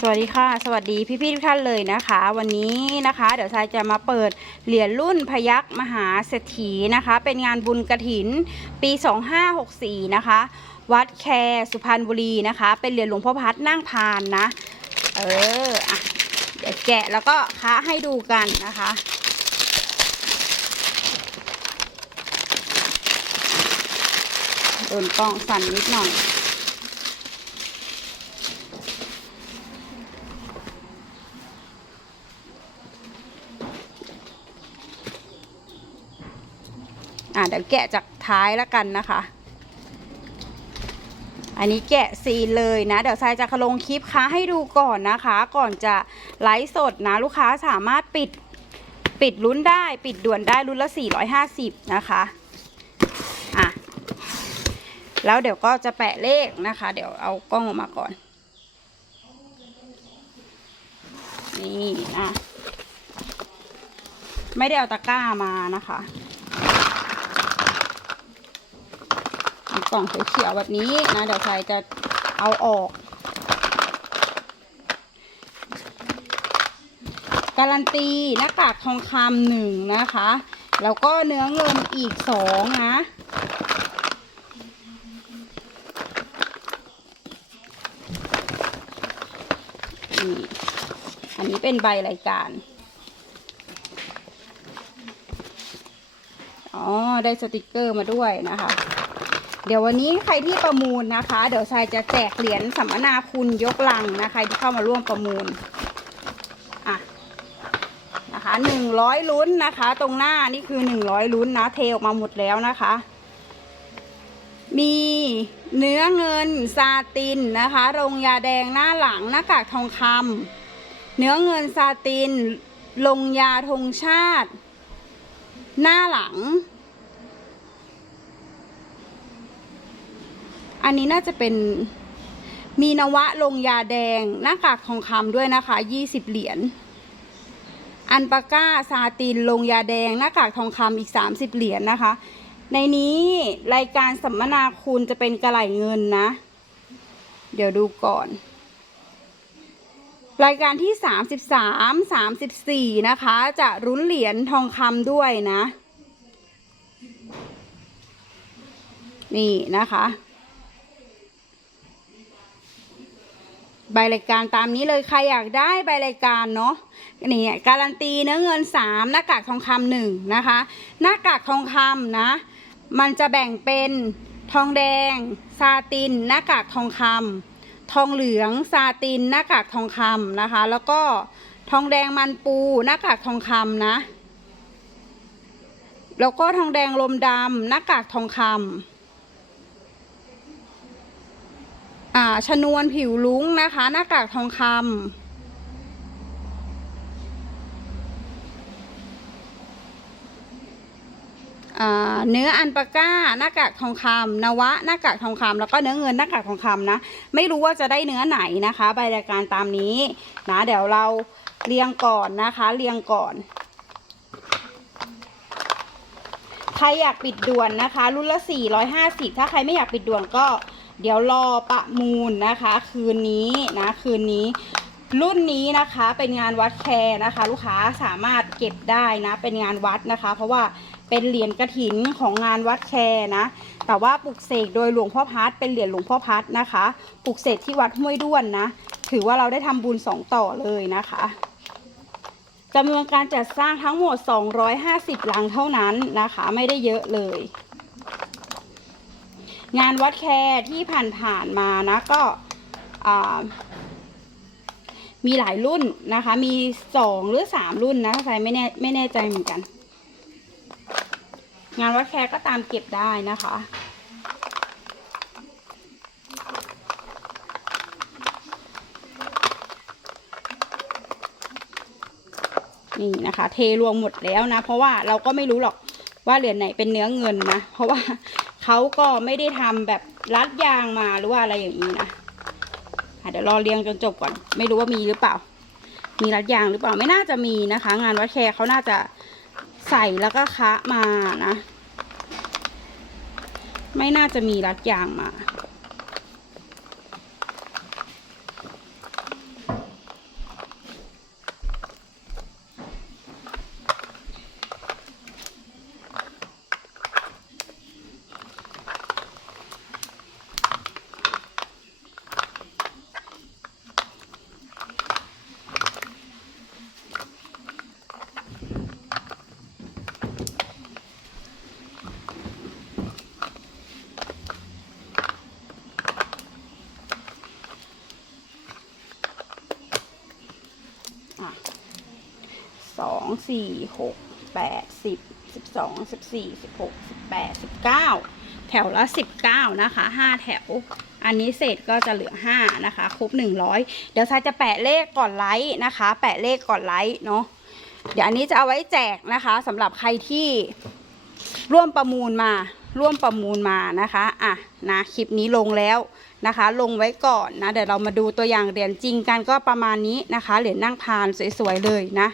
สวัสดีค่ะ สวัสดีพี่ๆทุกท่านเลยนะคะ วันนี้นะคะ เดี๋ยวทรายจะมาเปิดเหรียญรุ่นพยักมหาเศรษฐีนะคะ เป็นงานบุญกระถินปี 2564 นะคะ วัดแคสุพรรณบุรีนะคะ เป็นเหรียญหลวงพ่อพัดนั่งพานนะ เอออะเดี๋ยวแกะแล้วก็ค้าให้ดูกันนะคะโดนกล้องสั่นนิดหน่อย อะเดี๋ยวแกะจากท้ายแล้วกันนะคะ อันนี้แกะซีนเลยนะ เดี๋ยวทรายจะลงคลิปค้าให้ดูก่อนนะคะ ก่อนจะไลฟ์สดนะ ลูกค้าสามารถปิดปิดลุ้นได้ปิดด่วนได้ลุ้นละ 450 นะคะอะแล้วเดี๋ยวก็จะแปะเลขนะคะ เดี๋ยวเอากล้องออกมาก่อน นี่อะไม่ได้เอาตะกร้ามานะคะ กล่องเขียวๆแบบนี้นะ เดี๋ยวใครจะเอาออก การันตีหน้ากากทองคำหนึ่งนะคะ แล้วก็เนื้อเงินอีกสองนะอันนี้เป็นใบรายการ อ๋อ ได้สติกเกอร์มาด้วยนะคะ เดี๋ยววันนี้ใครที่ประมูลนะคะ เดี๋ยวชายจะแจกเหรียญสัมมนาคุณยกลังนะคะใครที่เข้ามาร่วมประมูลอะนะคะหนึ่งร้อยลุ้นนะคะ ตรงหน้านี่คือหนึ่งร้อยลุ้นนะเทออกมาหมดแล้วนะคะ มีเนื้อเงินซาตินนะคะโรงยาแดงหน้าหลังหน้ากากทองคำเนื้อเงินซาตินลงยาธงชาติ หน้าหลัง อันนี้น่าจะเป็นมีนวะลงยาแดงหน้ากากทองคำด้วยนะคะ20เหรียญ อันปาก้าซาตินลงยาแดงหน้ากากทองคำอีก30เหรียญนะคะ ในนี้รายการสัมมนาคุณจะเป็นกระไหลเงินนะ เดี๋ยวดูก่อน รายการที่33 34นะคะ จะรุ้นเหรียญทองคำด้วยนะ นี่นะคะ ใบรายการตามนี้เลยใครอยากได้ใบรายการเนาะนี่การันตีเนื้อเงินสามหน้ากากทองคำหนึ่งนะคะ หน้ากากทองคำนะ มันจะแบ่งเป็นทองแดง ซาติน หน้ากากทองคำทองเหลือง ซาติน หน้ากากทองคำนะคะ แล้วก็ทองแดงมันปูหน้ากากทองคำนะ แล้วก็ทองแดงลมดำหน้ากากทองคำ อ่าชนวนผิวลุ้งนะคะ หน้ากากทองคำเนื้ออันปาก้าหน้ากากทองคำนวะหน้ากากทองคำแล้วก็เนื้อเงินหน้ากากทองคำนะ ไม่รู้ว่าจะได้เนื้อไหนนะคะใบรายการตามนี้นะเดี๋ยวเราเรียงก่อนนะคะเรียงก่อนใครอยากปิดด่วนนะคะ รุ่นละ 450 ถ้าใครไม่อยากปิดด่วนก็ เดี๋ยวรอประมูลนะคะ คืนนี้นะคืนนี้ รุ่นนี้นะคะเป็นงานวัดแคร์นะคะ ลูกค้าสามารถเก็บได้นะ เป็นงานวัดนะคะ เพราะว่าเป็นเหรียญกระถินของงานวัดแคร์นะ แต่ว่าปลุกเสกโดยหลวงพ่อพัดเป็นเหรียญหลวงพ่อพัดนะคะปลุกเสกที่วัดห้วยด้วนนะ ถือว่าเราได้ทำบุญสองต่อเลยนะคะจำนวนการจัดสร้างทั้งหมด 250ลังเท่านั้นนะคะ ไม่ได้เยอะเลย งานวัดแคร์ที่ผ่านๆมานะก็มีหลายรุ่นนะคะ มีสองหรือสามรุ่นนะถ้าใครไม่แน่ไม่แน่ใจเหมือนกัน งานวัดแคร์ก็ตามเก็บได้นะคะนี่นะคะ เทรวมหมดแล้วนะ เพราะว่าเราก็ไม่รู้หรอกว่าเหรียญไหนเป็นเนื้อเงินนะ เพราะว่า เขาก็ไม่ได้ทำแบบรัดยางมาหรือว่าอะไรอย่างนี้นะอะเดี๋ยวรอเรียงจนจบก่อน ไม่รู้ว่ามีหรือเปล่า มีรัดยางหรือเปล่าไม่น่าจะมีนะคะ งานวัดแคร์เขาน่าจะใส่แล้วก็คะมานะ ไม่น่าจะมีรัดยางมา สองสี่หกแปดสิบสิบสองสิบสี่สิบหกสิบแปดสิบเก้าแถวละสิบเก้านะคะห้าแถว อันนี้เศษก็จะเหลือห้านะคะ ครบหนึ่งร้อยเดี๋ยวทรายจะแปะเลขก่อนไลค์นะคะ แปะเลขก่อนไลค์เนาะเดี๋ยวอันนี้จะเอาไว้แจกนะคะสำหรับใครที่ ร่วมประมูลมาร่วมประมูลมานะคะอะนะคลิปนี้ลงแล้วนะคะ ลงไว้ก่อนนะเดี๋ยวเรามาดูตัวอย่างเหรียญจริงกันก็ประมาณนี้นะคะ เหรียญนั่งพานสวยๆเลยนะ